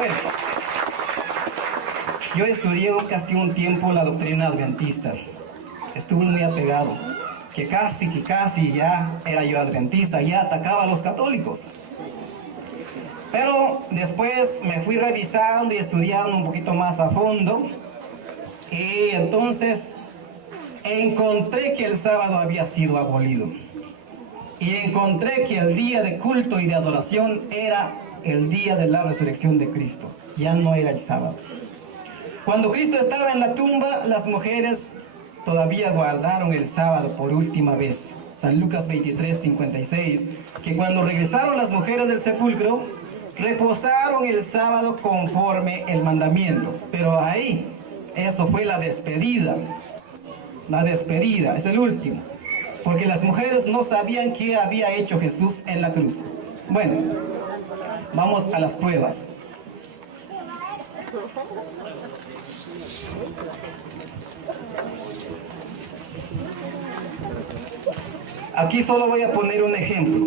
Bueno, yo estudié casi un tiempo la doctrina adventista. Estuve muy apegado, que casi ya era yo adventista, ya atacaba a los católicos. Pero después me fui revisando y estudiando un poquito más a fondo, y entonces encontré que el sábado había sido abolido. Y encontré que el día de culto y de adoración era el día de la resurrección de Cristo. Ya no era el sábado. Cuando Cristo estaba en la tumba, las mujeres todavía guardaron el sábado por última vez. San Lucas 23:56, que cuando regresaron las mujeres del sepulcro, reposaron el sábado conforme el mandamiento. Pero ahí, eso fue la despedida. La despedida, es el último. Porque las mujeres no sabían qué había hecho Jesús en la cruz. Bueno, vamos a las pruebas. Aquí solo voy a poner un ejemplo.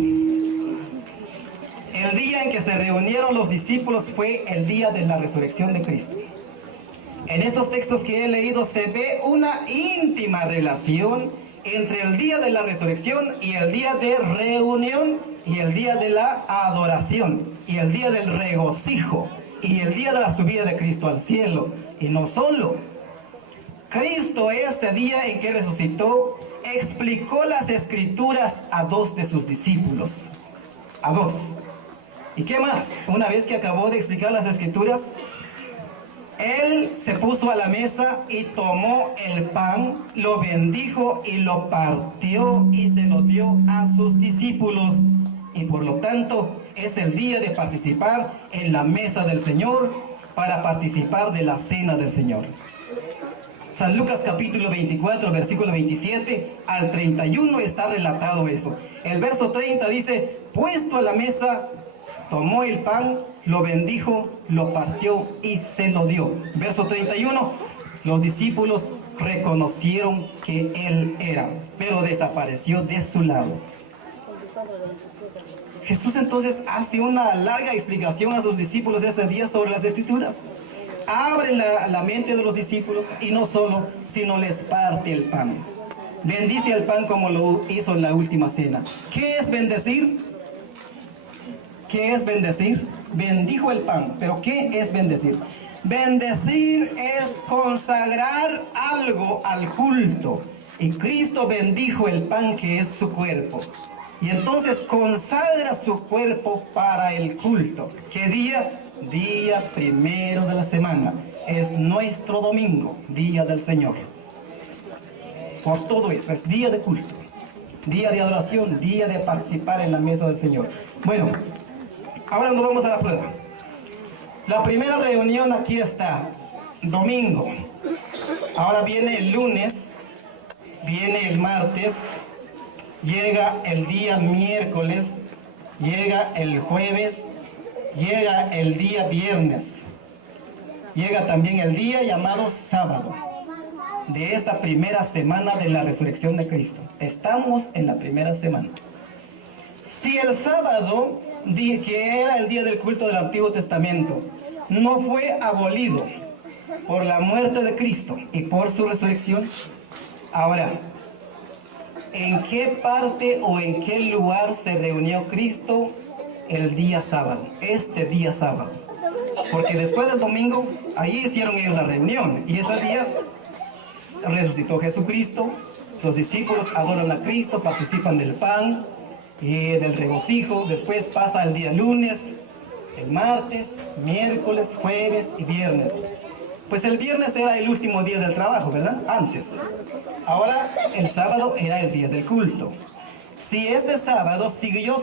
El día en que se reunieron los discípulos fue el día de la resurrección de Cristo. En estos textos que he leído se ve una íntima relación entre el día de la resurrección y el día de reunión y el día de la adoración y el día del regocijo y el día de la subida de Cristo al cielo. Y no solo, Cristo ese día en que resucitó explicó las escrituras a 2 de sus discípulos, a 2. ¿Y qué más? Una vez que acabó de explicar las escrituras, Él se puso a la mesa y tomó el pan, lo bendijo y lo partió y se lo dio a sus discípulos. Y por lo tanto es el día de participar en la mesa del Señor para participar de la cena del Señor. San Lucas capítulo 24, versículo 27 al 31 está relatado eso. El verso 30 dice, puesto a la mesa, tomó el pan, lo bendijo, lo partió y se lo dio. Verso 31, los discípulos reconocieron que Él era, pero desapareció de su lado. Jesús entonces hace una larga explicación a sus discípulos ese día sobre las Escrituras. Abre la mente de los discípulos y no solo, sino les parte el pan. Bendice el pan como lo hizo en la última cena. ¿Qué es bendecir? ¿Qué es bendecir? Bendijo el pan, pero ¿qué es bendecir? Bendecir es consagrar algo al culto. Y Cristo bendijo el pan que es su cuerpo. Y entonces consagra su cuerpo para el culto. ¿Qué día? Día primero de la semana. Es nuestro domingo, día del Señor. Por todo eso, es día de culto, día de adoración, día de participar en la mesa del Señor. Bueno, ahora nos vamos a la prueba. La primera reunión aquí está, domingo. Ahora viene el lunes, viene el martes, llega el día miércoles, llega el jueves, llega el día viernes, llega también el día llamado sábado de esta primera semana de la resurrección de Cristo. Estamos en la primera semana. Si el sábado, que era el día del culto del Antiguo Testamento, no fue abolido por la muerte de Cristo y por su resurrección, ahora, ¿en qué parte o en qué lugar se reunió Cristo el día sábado? Este día sábado. Porque después del domingo, ahí hicieron ellos la reunión. Y ese día resucitó Jesucristo. Los discípulos adoran a Cristo, participan del pan y del regocijo. Después pasa el día lunes, el martes, miércoles, jueves y viernes. Pues el viernes era el último día del trabajo, ¿verdad? Antes. Ahora el sábado era el día del culto. Si este sábado siguió...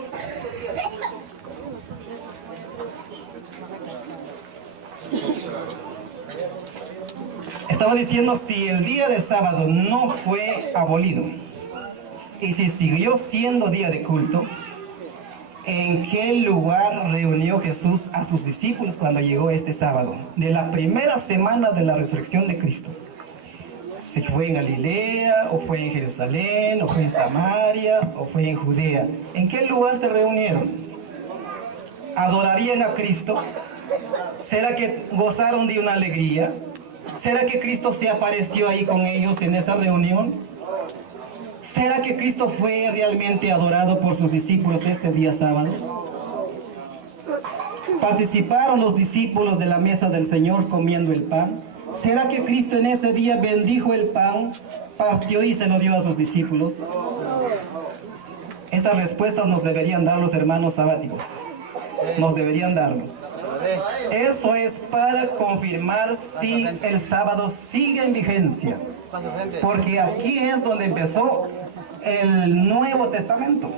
Estaba diciendo, si el día de sábado no fue abolido y si siguió siendo día de culto, ¿en qué lugar reunió Jesús a sus discípulos cuando llegó este sábado? De la primera semana de la resurrección de Cristo. Si fue en Galilea, o fue en Jerusalén, o fue en Samaria, o fue en Judea. ¿En qué lugar se reunieron? ¿Adorarían a Cristo? ¿Será que gozaron de una alegría? ¿Será que Cristo se apareció ahí con ellos en esa reunión? ¿Será que Cristo fue realmente adorado por sus discípulos este día sábado? ¿Participaron los discípulos de la mesa del Señor comiendo el pan? ¿Será que Cristo en ese día bendijo el pan, partió y se lo dio a sus discípulos? Esas respuestas nos deberían dar los hermanos sabáticos. Nos deberían darlo. Eso es para confirmar si el sábado sigue en vigencia. Porque aquí es donde empezó el Nuevo Testamento.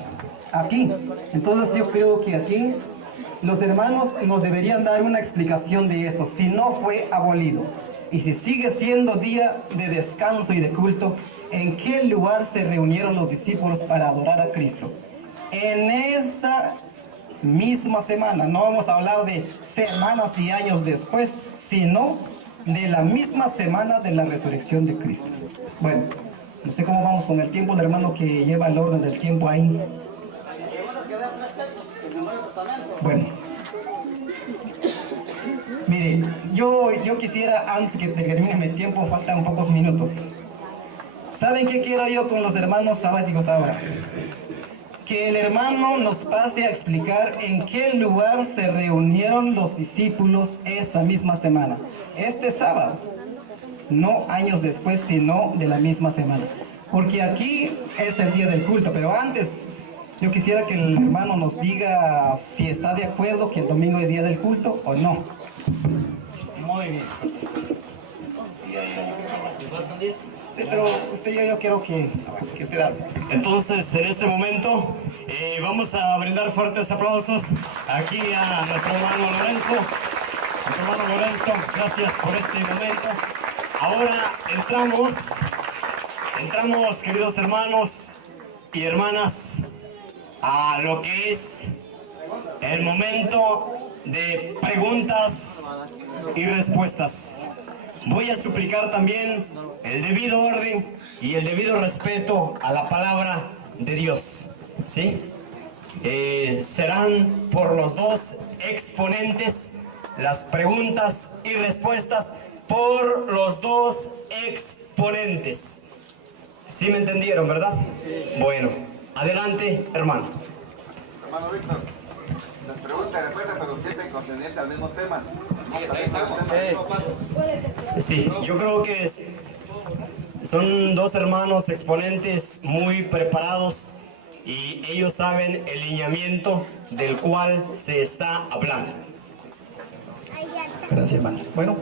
Aquí. Entonces yo creo que aquí los hermanos nos deberían dar una explicación de esto. Si no fue abolido y si sigue siendo día de descanso y de culto, ¿en qué lugar se reunieron los discípulos para adorar a Cristo? En esa misma semana. No vamos a hablar de semanas y años después, sino de la misma semana de la resurrección de Cristo. Bueno, no sé cómo vamos con el tiempo, el hermano que lleva el orden del tiempo ahí. Bueno, mire, yo quisiera, antes que termine el tiempo, faltan pocos minutos. ¿Saben qué quiero yo con los hermanos sabáticos ahora? Que el hermano nos pase a explicar en qué lugar se reunieron los discípulos esa misma semana. Este sábado, no años después, sino de la misma semana. Porque aquí es el día del culto, pero antes yo quisiera que el hermano nos diga si está de acuerdo que el domingo es día del culto o no. Muy bien. Sí, pero yo quiero que usted hable. Entonces, en este momento, vamos a brindar fuertes aplausos aquí a nuestro hermano Lorenzo. Nuestro hermano Lorenzo, gracias por este momento. Ahora entramos, queridos hermanos y hermanas, a lo que es el momento de preguntas y respuestas. Voy a suplicar también el debido orden y el debido respeto a la palabra de Dios, ¿sí? Serán por los dos exponentes las preguntas y respuestas por los dos exponentes. ¿Sí me entendieron, verdad? Bueno, adelante, hermano. Hermano Víctor, las preguntas y respuestas, pero siempre concernientes al mismo tema. Sí, yo creo que son dos hermanos exponentes muy preparados y ellos saben el lineamiento del cual se está hablando. Gracias, hermano. Bueno,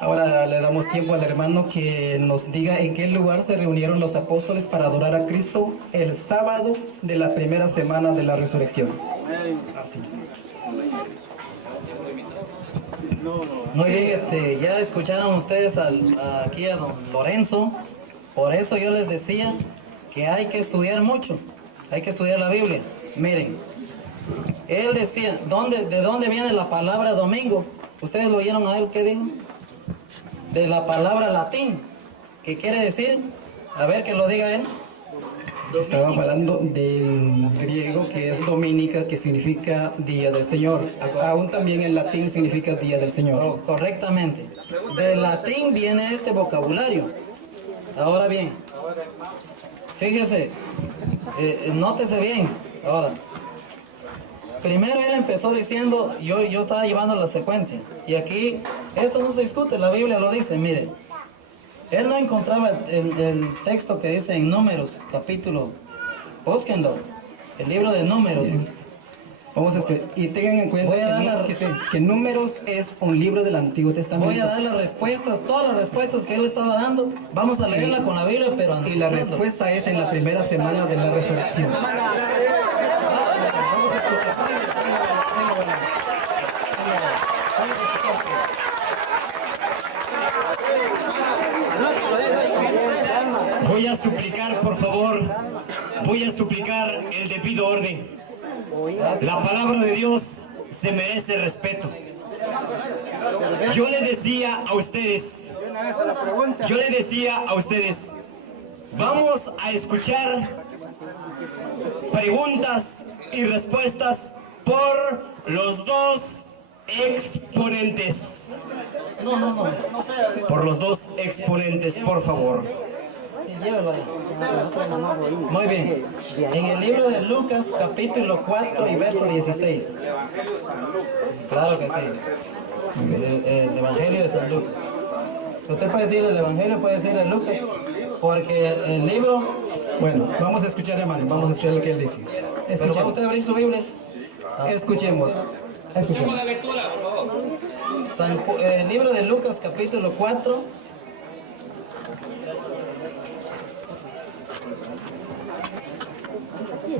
ahora le damos tiempo al hermano que nos diga en qué lugar se reunieron los apóstoles para adorar a Cristo el sábado de la primera semana de la resurrección. Muy bien, ya escucharon ustedes aquí a don Lorenzo. Por eso yo les decía que hay que estudiar mucho, hay que estudiar la Biblia. Miren, él decía, ¿de dónde viene la palabra domingo? ¿Ustedes lo oyeron a él qué dijo? De la palabra latín. ¿Qué quiere decir? A ver, que lo diga él. Estaba hablando del griego que es dominica, que significa día del Señor. Aún también en latín significa día del Señor. Oh, correctamente. Del latín viene este vocabulario. Ahora bien, fíjese, nótese bien. Ahora, primero él empezó diciendo, yo estaba llevando la secuencia. Y aquí, esto no se discute, la Biblia lo dice, mire. Él no encontraba el texto que dice en Números, capítulo, búsquenlo, el libro de Números. Vamos a escribir. Y tengan en cuenta que Números es un libro del Antiguo Testamento. Voy a dar las respuestas, todas las respuestas que él estaba dando. Vamos a leerla con la Biblia, pero y la respuesta es en la primera semana de la resurrección. Vamos a escuchar. Voy a suplicar, por favor, voy a suplicar el debido orden. La palabra de Dios se merece respeto. Yo le decía a ustedes, vamos a escuchar preguntas y respuestas por los dos exponentes. No. Por los dos exponentes, por favor. Sí, llévalo ahí. Muy bien. En el libro de Lucas, capítulo 4 y verso 16. Claro que sí. El Evangelio de San Lucas. Usted puede decir el Evangelio, puede decir el Lucas, porque el libro... Bueno, vamos a escuchar, hermano, vamos a escuchar lo que él dice. Pero va Escuchemos. usted a abrir su Biblia. Escuchemos. Escuchemos. El libro de Lucas, capítulo 4.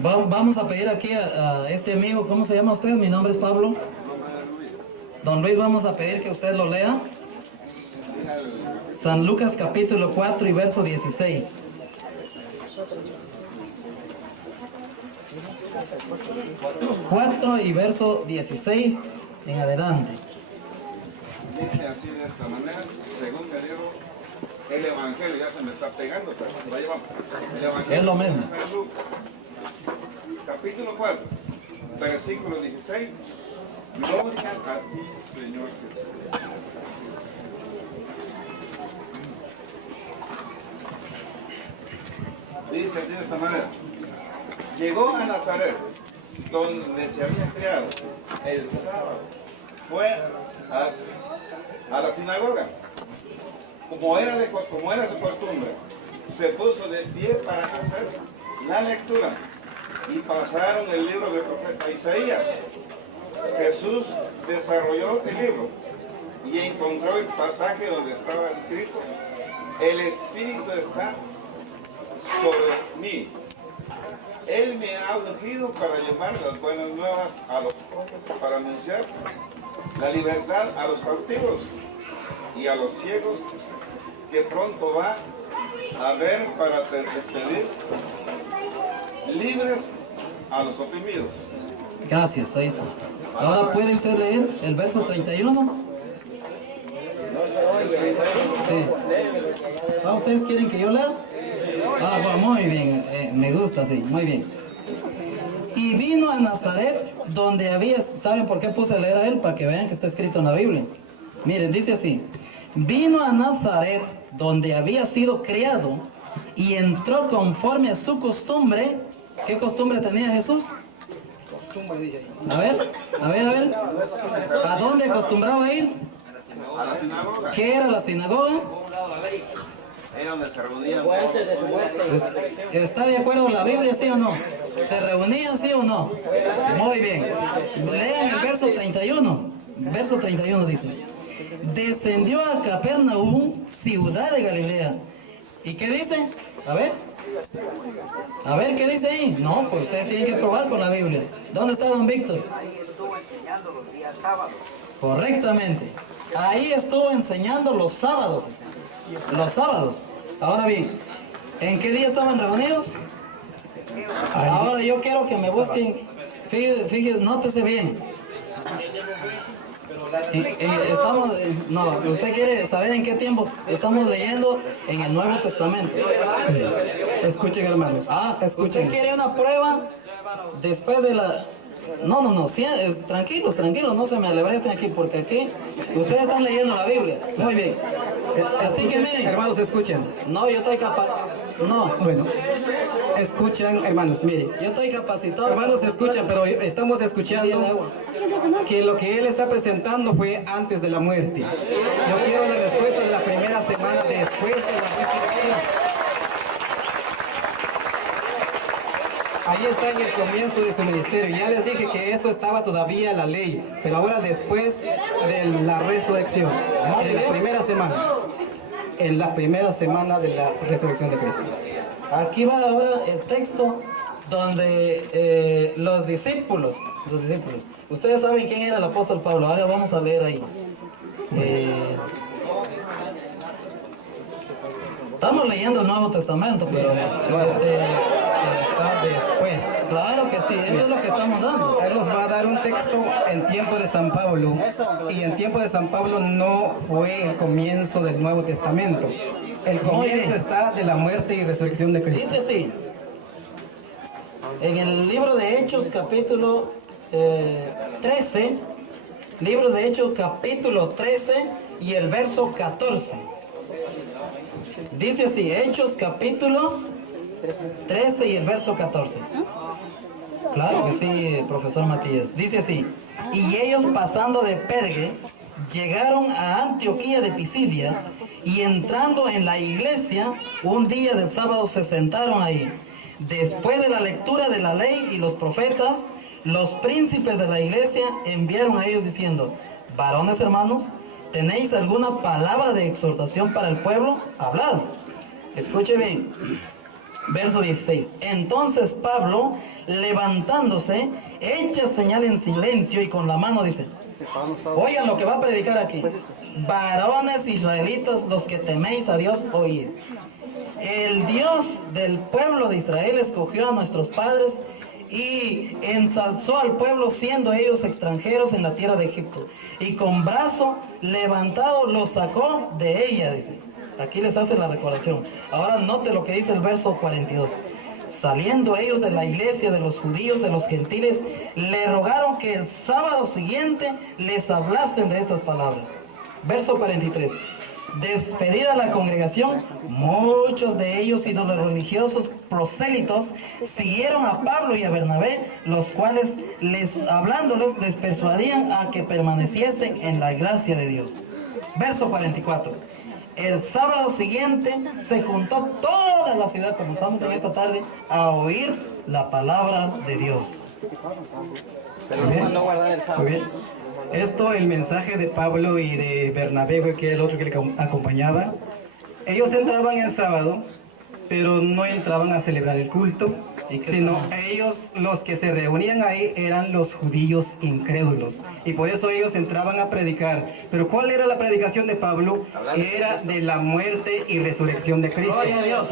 Vamos a pedir aquí a este amigo, ¿cómo se llama usted? Mi nombre es Pablo. Don Luis, vamos a pedir que usted lo lea. San Lucas, capítulo 4 y verso 16. ...4 y verso 16 en adelante. Dice así de esta manera, según me libro, el Evangelio, ya se me está pegando, pero ahí vamos. El Evangelio Es lo mismo. de San Lucas, capítulo 4, versículo 16. Gloria a ti, Señor Jesús. Dice así de esta manera. Llegó a Nazaret, donde se había criado, el sábado. Fue a la sinagoga. Como era su costumbre, se puso de pie para hacer la lectura. Y pasaron el libro del profeta Isaías. Jesús desarrolló el libro y encontró el pasaje donde estaba escrito: el Espíritu está sobre mí. Él me ha ungido para llevar las buenas nuevas a los pobres, para anunciar la libertad a los cautivos y a los ciegos, que pronto va a ver, para despedir libres a los oprimidos. Gracias, ahí está. Ahora puede usted leer el verso 31. Sí. ¿Ah, ustedes quieren que yo lea? Ah, bueno, muy bien, me gusta, sí, muy bien. Y vino a Nazaret, donde había, ¿saben por qué puse a leer a él? Para que vean que está escrito en la Biblia. Miren, dice así: vino a Nazaret, donde había sido criado, y entró conforme a su costumbre. ¿Qué costumbre tenía Jesús? A ver. ¿A dónde acostumbraba ir? A la sinagoga, ¿Qué era la sinagoga? era donde se reunían. ¿Está de acuerdo con la Biblia, sí o no? ¿Se reunían, sí o no? Muy bien. Lean el verso 31. Verso 31 dice: descendió a Capernaum, ciudad de Galilea. ¿Y qué dice? A ver, ¿qué dice ahí? No, pues ustedes tienen que probar con la Biblia. ¿Dónde está don Víctor? Ahí estuvo enseñando los días sábados. Correctamente. Ahí estuvo enseñando los sábados. Los sábados. Ahora bien, ¿en qué día estaban reunidos? Ahora yo quiero que me busquen. Fíjese, nótese bien. Usted quiere saber en qué tiempo estamos leyendo en el Nuevo Testamento. Escuchen, hermanos. Usted quiere una prueba después de la... No, sí, tranquilos, no se me alebresten aquí, porque aquí ustedes están leyendo la Biblia. Muy bien. Así que miren. Hermanos, escuchen. No, yo estoy Bueno, escuchan, hermanos, miren. Yo estoy capacitado. Hermanos, escuchan, pero estamos escuchando que lo que él está presentando fue antes de la muerte. Yo quiero la respuesta de la primera semana después de la resurrección. Ahí está en el comienzo de su ministerio. Ya les dije que eso estaba todavía en la ley, pero ahora después de la resurrección, en la primera semana. En la primera semana de la resurrección de Cristo. Aquí va ahora el texto donde los discípulos, ustedes saben quién era el apóstol Pablo. Ahora vamos a leer ahí. Estamos leyendo el Nuevo Testamento, pero Está después. claro que sí, eso es lo que estamos dando. Él nos va a dar un texto en tiempo de San Pablo. Y en tiempo de San Pablo no fue el comienzo del Nuevo Testamento. El comienzo está de la muerte y resurrección de Cristo. Dice así, en el libro de Hechos, capítulo 13, Libro de Hechos, capítulo 13 y el verso 14. Dice así, Hechos, capítulo 13 y el verso 14. Claro que sí, profesor Matías. Dice así, y ellos pasando de Pergue, llegaron a Antioquía de Pisidia, y entrando en la iglesia, un día del sábado se sentaron ahí. Después de la lectura de la ley y los profetas, los príncipes de la iglesia enviaron a ellos diciendo, varones hermanos, ¿tenéis alguna palabra de exhortación para el pueblo? Hablad. Escuche bien. Verso 16. Entonces Pablo, levantándose, echa señal en silencio y con la mano dice, oigan lo que va a predicar aquí. Varones israelitas, los que teméis a Dios, oíd. El Dios del pueblo de Israel escogió a nuestros padres y ensalzó al pueblo siendo ellos extranjeros en la tierra de Egipto. Y con brazo levantado los sacó de ella, dice. Aquí les hace la recordación. Ahora note lo que dice el verso 42. Saliendo ellos de la iglesia de los judíos, de los gentiles, le rogaron que el sábado siguiente les hablasen de estas palabras. Verso 43. Despedida la congregación, muchos de ellos y de los religiosos prosélitos siguieron a Pablo y a Bernabé, los cuales hablándoles les persuadían a que permaneciesen en la gracia de Dios. Verso 44. El sábado siguiente se juntó toda la ciudad, como estamos en esta tarde, a oír la palabra de Dios. Muy bien. Esto, el mensaje de Pablo y de Bernabé, que era el otro que le acompañaba, ellos entraban el sábado, pero no entraban a celebrar el culto, sino ellos, los que se reunían ahí, eran los judíos incrédulos. Y por eso ellos entraban a predicar. Pero ¿cuál era la predicación de Pablo? Era de la muerte y resurrección de Cristo.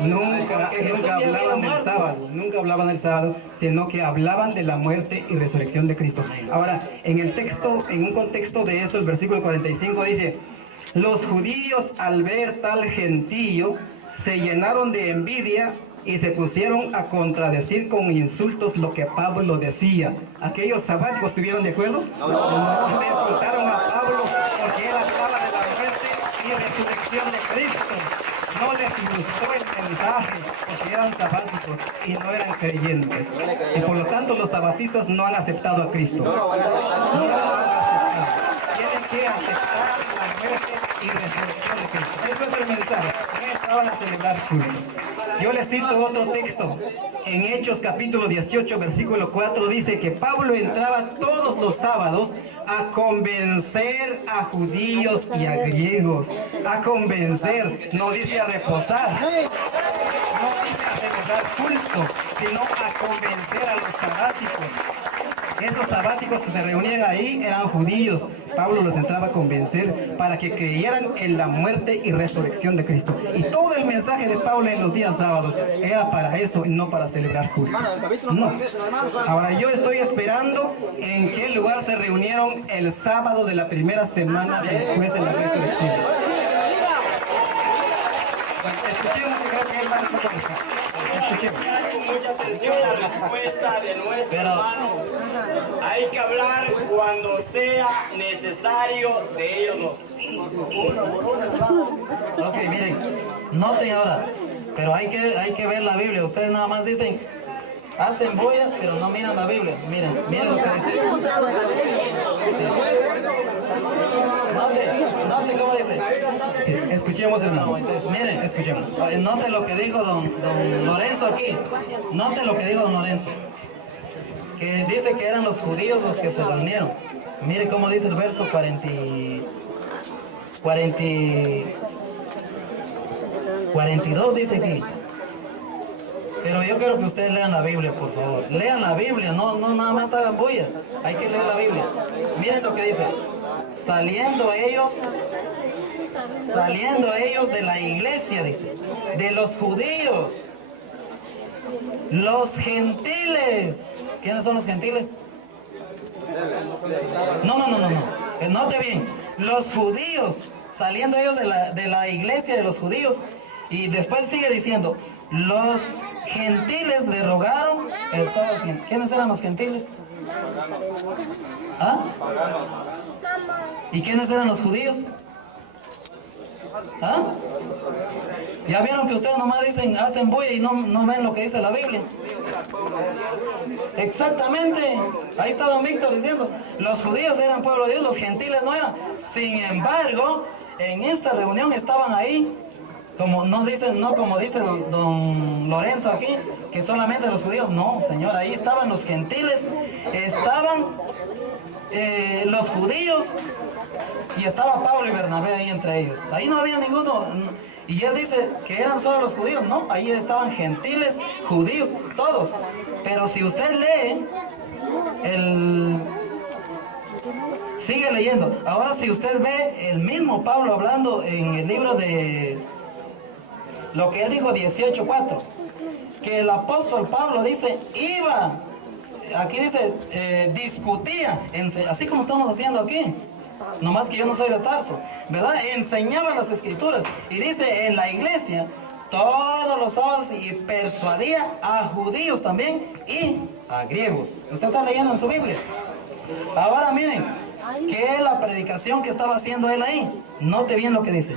Nunca hablaban del sábado, nunca hablaban del sábado, sino que hablaban de la muerte y resurrección de Cristo. Ahora, en el texto, en un contexto de esto, el versículo 45 dice, los judíos al ver tal gentío se llenaron de envidia y se pusieron a contradecir con insultos lo que Pablo decía. ¿Aquellos sabáticos estuvieron de acuerdo? No. Le insultaron a Pablo porque él hablaba de la muerte y resurrección de Cristo. No les gustó el mensaje porque eran sabáticos y no eran creyentes. Y por lo tanto los sabatistas no han aceptado a Cristo. No lo han aceptado. Tienen que aceptar la muerte y resurrección de Cristo. Eso es el mensaje. No estaban a celebrar culto. Yo les cito otro texto. En Hechos capítulo 18, versículo 4 dice que Pablo entraba todos los sábados a convencer a judíos y a griegos. A convencer, no dice a reposar. No dice a celebrar culto, sino a convencer a los sabáticos. Esos sabáticos que se reunían ahí eran judíos. Pablo los entraba a convencer para que creyeran en la muerte y resurrección de Cristo. Y todo el mensaje de Pablo en los días sábados era para eso y no para celebrar culto. No. Ahora yo estoy esperando en qué lugar se reunieron el sábado de la primera semana después de la resurrección. Escuchemos que creo que él va a escuchar. Escuchemos. Mucha atención a la respuesta de nuestro hermano. Hay que hablar cuando sea necesario de ellos dos. Ok, miren, noten ahora, pero hay que ver la Biblia. Ustedes nada más dicen, hacen bulla, pero no miran la Biblia. Miren lo que dice. Noten cómo dice. Sí, escuchemos, hermano. Miren, escuchemos. Noten lo que dijo don Lorenzo aquí. Noten lo que dijo don Lorenzo. Que dice que eran los judíos los que se reunieron. Mire cómo dice el verso 42 dice aquí. Pero yo quiero que ustedes lean la Biblia, por favor. Lean la Biblia, no nada más hagan bulla. Hay que leer la Biblia. Miren lo que dice. Saliendo ellos de la iglesia, dice, de los judíos, los gentiles. ¿Quiénes son los gentiles? No. Note bien. Los judíos, saliendo ellos de la iglesia de los judíos, y después sigue diciendo, los gentiles le rogaron el sábado siguiente. ¿Quiénes eran los gentiles? ¿Ah? ¿Y quiénes eran los judíos? ¿Ah? Ya vieron que ustedes nomás dicen, hacen bulla y no ven lo que dice la Biblia. Exactamente, ahí está don Víctor diciendo, los judíos eran pueblo de Dios, los gentiles no eran. Sin embargo, en esta reunión estaban ahí, como no dicen, no como dice don Lorenzo aquí, que solamente los judíos. No, señor, ahí estaban los gentiles, estaban los judíos, y estaba Pablo y Bernabé ahí entre ellos. Ahí no había ninguno. Y él dice que eran solo los judíos. No, ahí estaban gentiles, judíos, todos. Pero si usted lee, sigue leyendo. Ahora si usted ve el mismo Pablo hablando en el libro de lo que él dijo 18:4, que el apóstol Pablo dice, aquí dice, discutía, así como estamos haciendo aquí. Nomás que yo no soy de Tarso, ¿verdad? Enseñaba las escrituras y dice en la iglesia todos los sábados y persuadía a judíos también y a griegos. Usted está leyendo en su Biblia. Ahora miren, ¿qué es la predicación que estaba haciendo él ahí? Note bien lo que dice.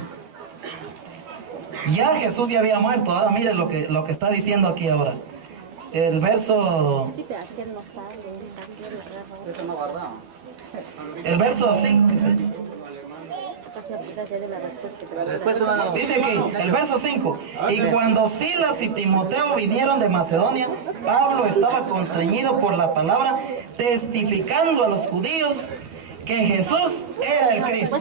Ya Jesús ya había muerto. Ahora miren lo que está diciendo aquí ahora. El verso... El verso 5 dice. Dice que el verso 5, y cuando Silas y Timoteo vinieron de Macedonia, Pablo estaba constreñido por la palabra, testificando a los judíos que Jesús era el Cristo.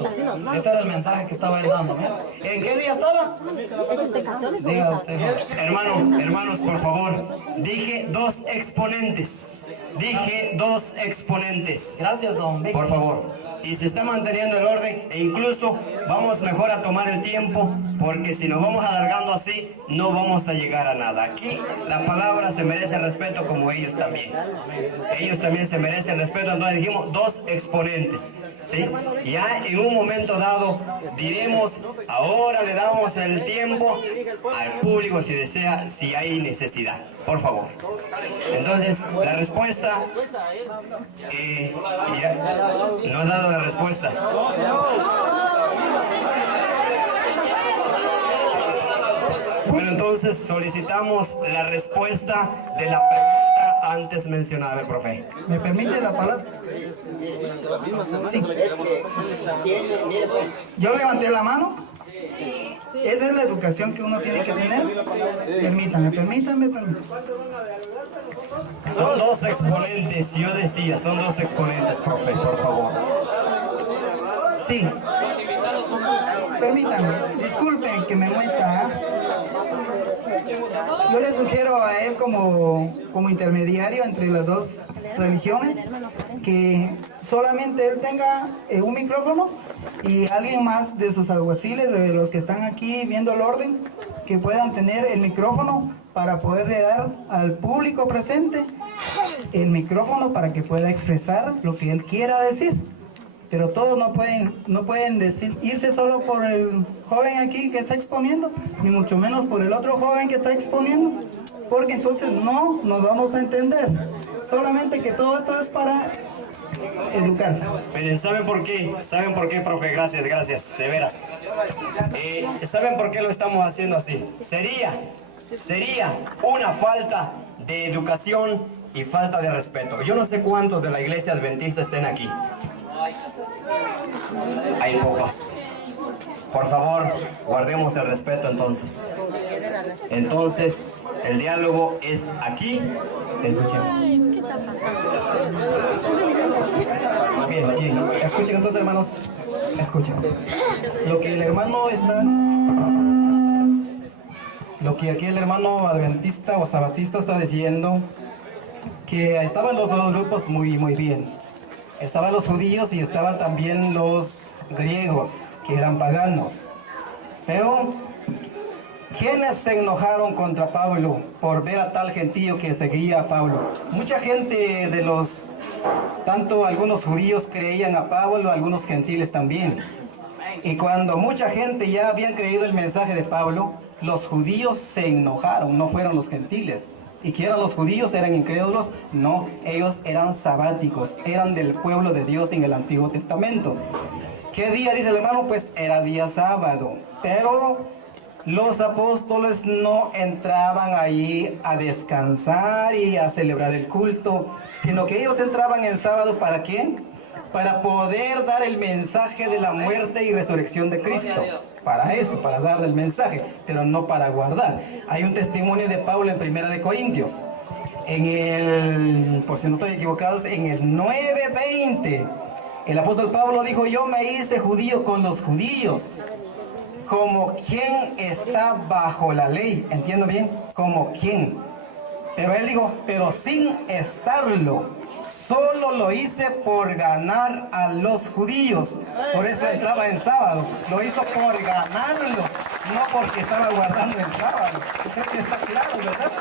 Ese era el mensaje que estaba él dando, ¿eh? ¿En qué día estaba? Diga usted. Hermanos, por favor, dije dos exponentes. Gracias, don Víctor. Por favor. Y se está manteniendo el orden e incluso vamos mejor a tomar el tiempo, porque si nos vamos alargando así no vamos a llegar a nada. Aquí la palabra se merece respeto como ellos también. Ellos también se merecen respeto, entonces dijimos dos exponentes, ¿sí? Ya en un momento dado diremos, ahora le damos el tiempo al público si desea, si hay necesidad. Por favor. Entonces, la respuesta, no han dado la respuesta. Bueno, entonces solicitamos la respuesta de la pregunta antes mencionada, profe. ¿Me permite la palabra? Sí. Yo levanté la mano. Esa es la educación que uno tiene que tener. Permítame. Son dos exponentes, yo decía, son dos exponentes, profe, por favor. Sí. Permítame, disculpen que me mueta. Yo le sugiero a él como intermediario entre las dos religiones que solamente él tenga un micrófono y alguien más de sus alguaciles, de los que están aquí viendo el orden, que puedan tener el micrófono para poderle dar al público presente el micrófono para que pueda expresar lo que él quiera decir. Pero todos no pueden decir, irse solo por el joven aquí que está exponiendo, ni mucho menos por el otro joven que está exponiendo, porque entonces no nos vamos a entender. Solamente que todo esto es para educar. Miren, ¿saben por qué? ¿Saben por qué, profe? Gracias, de veras. ¿Saben por qué lo estamos haciendo así? Sería una falta de educación y falta de respeto. Yo no sé cuántos de la iglesia adventista estén aquí. Hay pocos. Por favor, guardemos el respeto entonces. Entonces, el diálogo es aquí. Escuchen. Bien. Escuchen entonces, hermanos. Escuchen. Lo que aquí el hermano adventista o sabatista está diciendo, que estaban los dos grupos muy bien. Estaban los judíos y estaban también los griegos, que eran paganos. Pero, ¿quiénes se enojaron contra Pablo por ver a tal gentío que seguía a Pablo? Mucha gente tanto algunos judíos creían a Pablo, algunos gentiles también. Y cuando mucha gente ya habían creído el mensaje de Pablo, los judíos se enojaron, no fueron los gentiles. ¿Y que eran los judíos? ¿Eran incrédulos? No, ellos eran sabáticos, eran del pueblo de Dios en el Antiguo Testamento. ¿Qué día dice el hermano? Pues era día sábado, pero los apóstoles no entraban allí a descansar y a celebrar el culto, sino que ellos entraban en sábado, ¿para qué? Para poder dar el mensaje de la muerte y resurrección de Cristo. Para eso, para dar el mensaje, pero no para guardar. Hay un testimonio de Pablo en 1 Corintios, por si no estoy equivocado, en el 9:20. El apóstol Pablo dijo: yo me hice judío con los judíos, como quien está bajo la ley. ¿Entiendo bien? Como quien. Pero él dijo: pero sin estarlo. Solo lo hice por ganar a los judíos. Por eso entraba en sábado. Lo hizo por ganarlos, no porque estaba guardando el sábado. Creo que está claro, ¿verdad?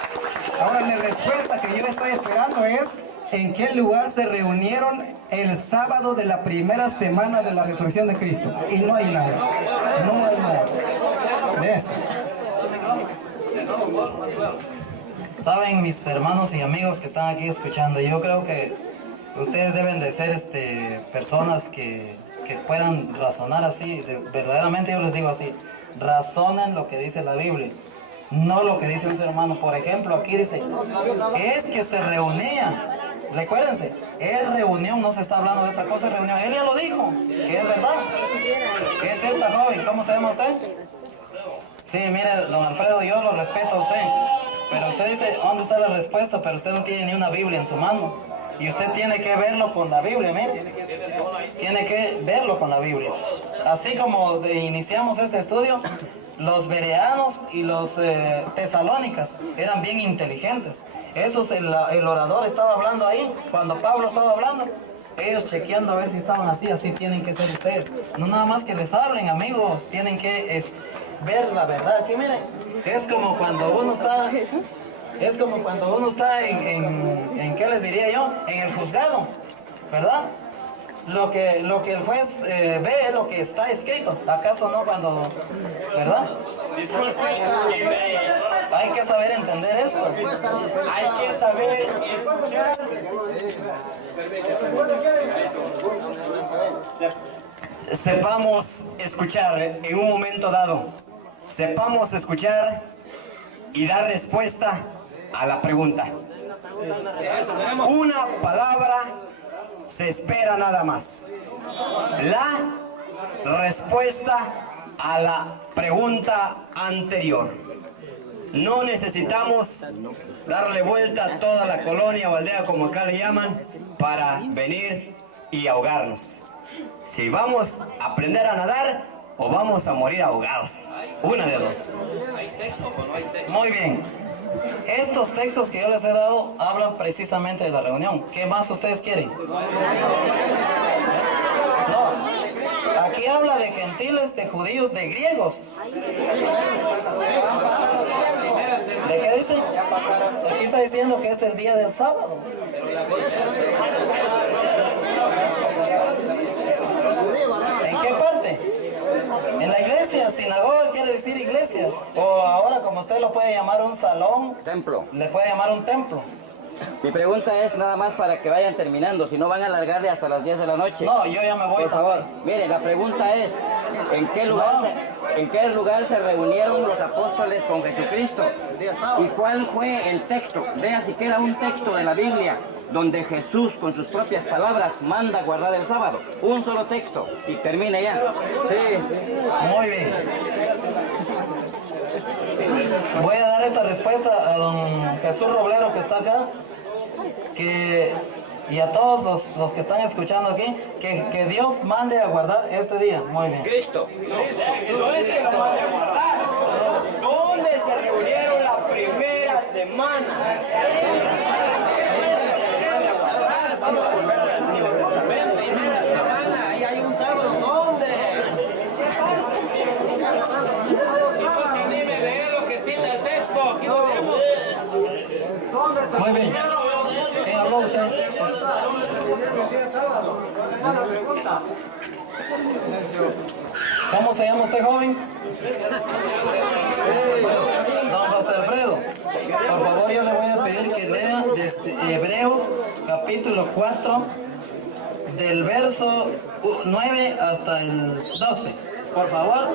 Ahora la respuesta que yo estoy esperando es: ¿en qué lugar se reunieron el sábado de la primera semana de la resurrección de Cristo? Y no hay nada. No hay nada de eso. Saben, mis hermanos y amigos que están aquí escuchando, yo creo que ustedes deben de ser personas que puedan razonar así. Verdaderamente yo les digo así: razonen lo que dice la Biblia, no lo que dice un ser humano. Por ejemplo, aquí dice: es que se reunían. Recuérdense, es reunión, no se está hablando de esta cosa, es reunión. Él ya lo dijo, que es verdad. ¿Qué es esta joven? ¿Cómo se llama usted? Sí, mire, don Alfredo, yo lo respeto a usted. Pero usted dice: ¿dónde está la respuesta? Pero usted no tiene ni una Biblia en su mano. Y usted tiene que verlo con la Biblia, mire. Tiene que verlo con la Biblia. Así como iniciamos este estudio, los bereanos y los tesalónicas eran bien inteligentes. Esos, el orador estaba hablando ahí, cuando Pablo estaba hablando, ellos chequeando a ver si estaban así tienen que ser ustedes. No nada más que les hablen, amigos, tienen que ver la verdad. Aquí miren, es como cuando uno está en ¿qué les diría yo? En el juzgado, ¿verdad? Lo que el juez ve es lo que está escrito. ¿Acaso no cuando, verdad? Hay que saber entender esto. Hay que saber escuchar. Sepamos escuchar en un momento dado. Sepamos escuchar y dar respuesta a la pregunta. Una palabra se espera nada más. La respuesta a la pregunta anterior. No necesitamos darle vuelta a toda la colonia o aldea, como acá le llaman, para venir y ahogarnos. Si vamos a aprender a nadar o vamos a morir ahogados. Una de dos. Muy bien. Estos textos que yo les he dado hablan precisamente de la reunión. ¿Qué más ustedes quieren? No. Aquí habla de gentiles, de judíos, de griegos. ¿De qué dice? Aquí está diciendo que es el día del sábado. ¿En qué parte? En la iglesia, sinagoga quiere decir iglesia. O ahora, como usted lo puede llamar, un salón. Templo. Le puede llamar un templo. Mi pregunta es nada más para que vayan terminando, si no van a alargarle hasta las 10 de la noche. No, yo ya me voy. Por favor, mire, la pregunta es, ¿en qué lugar se reunieron los apóstoles con Jesucristo? ¿Y cuál fue el texto? Vea siquiera un texto de la Biblia donde Jesús con sus propias palabras manda guardar el sábado. Un solo texto y termine ya. Sí. Muy bien. Voy a dar esta respuesta a don Jesús Roblero, que está acá, y a todos los que están escuchando aquí, que Dios mande a guardar este día. Muy bien. Cristo. No es que lo mande a guardar. ¿Dónde se reunieron la primera semana? Primera semana, ahí hay un sábado. ¿Dónde? Si no se anime, lee lo que cita el texto. Aquí lo vemos. Muy bien. ¿Qué habló usted? Esa es la pregunta. ¿Cómo se llama usted, joven? Don José Alfredo. Por favor, yo le voy a pedir que lea desde Hebreos capítulo 4, del verso 9 hasta el 12. Por favor.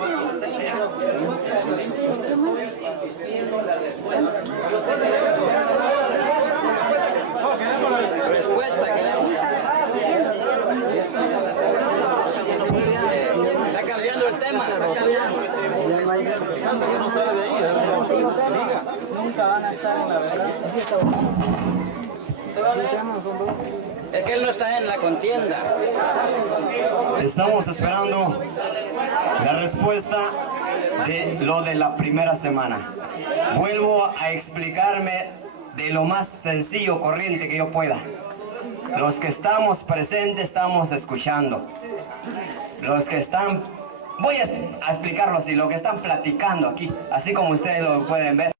Respuesta queremos. Está cambiando el tema. Nunca van a estar en la verdad. Es que él no está en la contienda. Estamos esperando la respuesta de lo de la primera semana. Vuelvo a explicarme de lo más sencillo, corriente que yo pueda. Los que estamos presentes estamos escuchando. Los que están, voy a explicarlo así, lo que están platicando aquí, así como ustedes lo pueden ver.